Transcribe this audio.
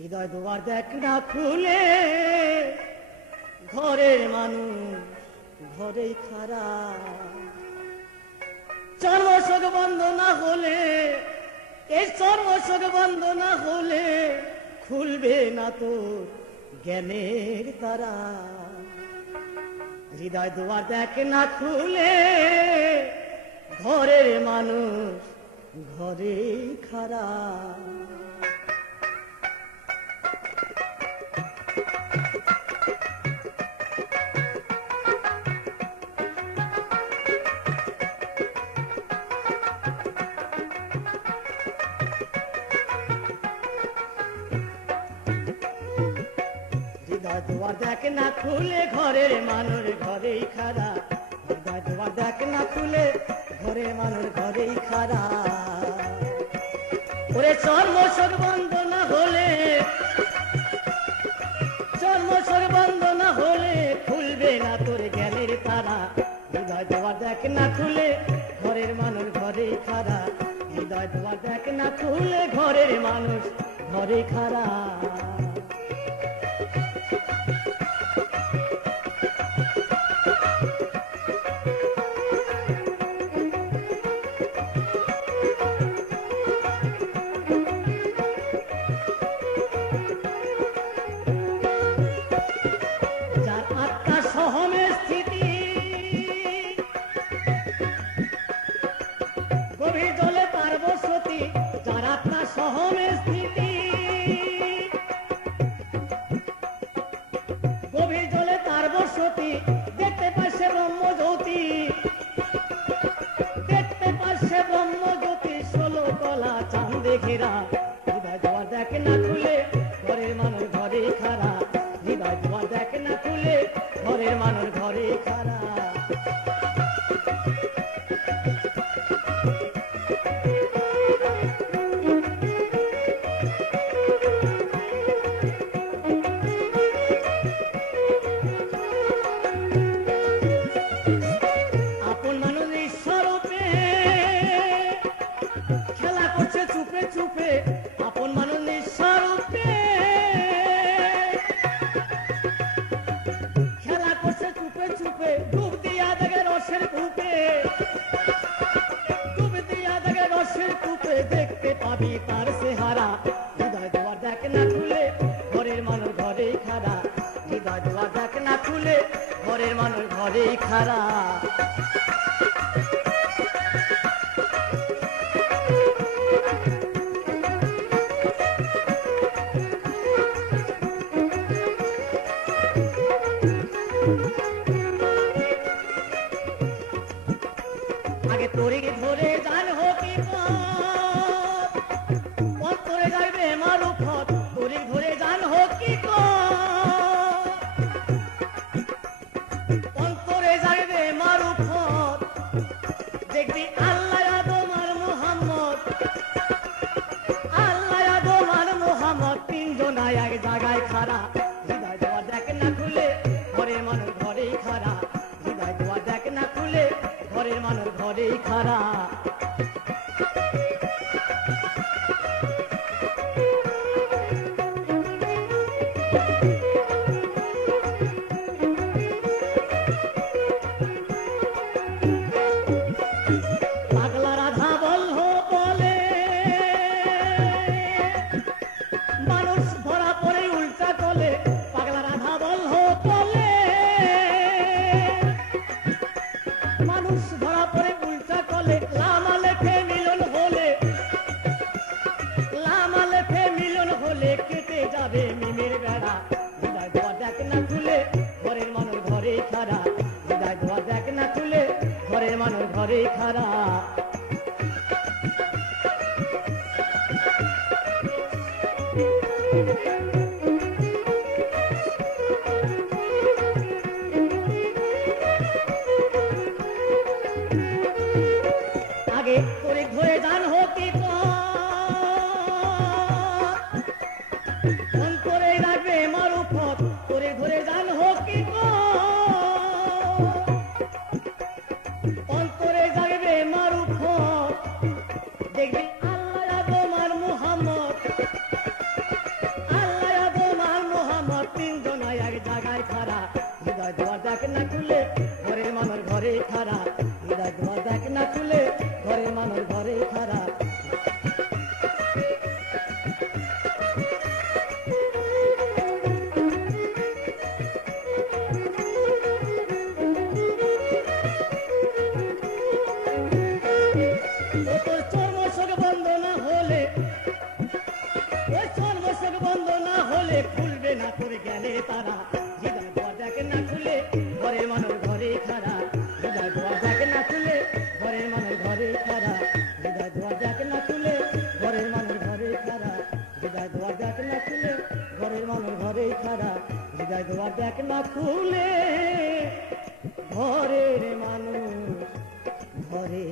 হৃদয় দুয়ার দেখ না খুলে, ঘরের মানুষ ঘরেই খারা। চর্মশোক বন্ধ না হলে, এই চর্মশোক বন্ধ না হলে খুলবে না তোর জ্ঞানের তারা। হৃদয় দুয়ার দেখ না খুলে, ঘরের মানুষ ঘরেই খারা। হৃদয় দুয়ার দেখ না খুলে, ঘরের মানুষ ঘরেই খারা। হৃদয় দুয়ার দেখ না খুলে, ঘরের মানুষ ঘরেই খারা। ওরে চর্মশোক বন্ধ না হলে, চর্মশোক বন্ধ না হলে খুলবে না তোর জ্ঞানের তারা। হৃদয় দুয়ার দেখ না খুলে, ঘরের মানুষ ঘরেই খারা। হৃদয় দুয়ার দেখ না খুলে, ঘরের মানুষ ঘরেই খারা। গভীর জলে তার বসতি, যার আত্মা সহমে স্থিতি। গভীর জলে তার বসতি, দেখতে পাচ্ছে ব্রহ্মজ্যোতি। দেখতে পাচ্ছে ব্রহ্মজ্যোতি, 16 তলা চাঁদে ঘেরা। হৃদয় দুয়ার দেখ না খুলে, ঘরের মানুষ ঘরেই খারা। হৃদয় দুয়ার দেখ না খুলে, ঘরের মানুষ ঘরেই খারা। চুপে চুপে আপন মানুষ নিঃস্বরূপে খেলা করছে, চুপে চুপে ডুব দিয়া দেখে রসের কূপে। ডুব দিয়া দেখে রসের কূপে, দেখতে পাবি তার চেহারা। হৃদয় দুয়ার দেখ না খুলে, ঘরের মানুষ ঘরেই খারা। হৃদয় দুয়ার দেখ না খুলে, ঘরের মানুষ ঘরেই খারা। আগে তরি ধরে জান হকি পথ, অন্তরে যাইবে মারুফত। তরি ধরে জান হকি পথ, অন্তরে যাইবে মারুফত। দেখবি আল্লাহ আদম আর মুহাম্মদ, আল্লাহ আদম আর মুহাম্মদ, তিনজনায় এক জায়গায় খারা। হৃদয় দুয়ার দেখ না খুলে, ঘরের মানুষ ঘরেই খারা। হৃদয় দুয়ার দেখ না খুলে, ঘরের মানুষ ঘরেই খারা। পাগলা রাধা বলহ বলে, মানুষ ধরা পড়ে উল্টা কলে। পাগলা রাধা বলহ বলে, মানুষ ধরা পড়ে উল্টা কলে। লামা লেখে মিলন হলে, লামা লেখে মিলন হলে কেটে যাবে মিমের বেড়া। হৃদয় দুয়ার দেখ না খুলে, ঘরের মানুষ ঘরেই খারা। হৃদয় দুয়ার দেখ না খুলে, ঘরের মানুষ ঘরেই খারা। আগে তরি ধরে জান হকি পথ, অন্তরে রাখবে মারুফত। তরি ধরে জান হকি পথ, অন্তরে জাগবে মারুফত। দেখবি আল্লাহ আদম আর মুহাম্মদ, আল্লাহ হৃদয় দুয়ার দেখ না খুলে ঘরের মানুষ ঘরেই খাড়া হৃদয় দুয়ার দেখ না খুলে ঘরের মানুষ ঘরে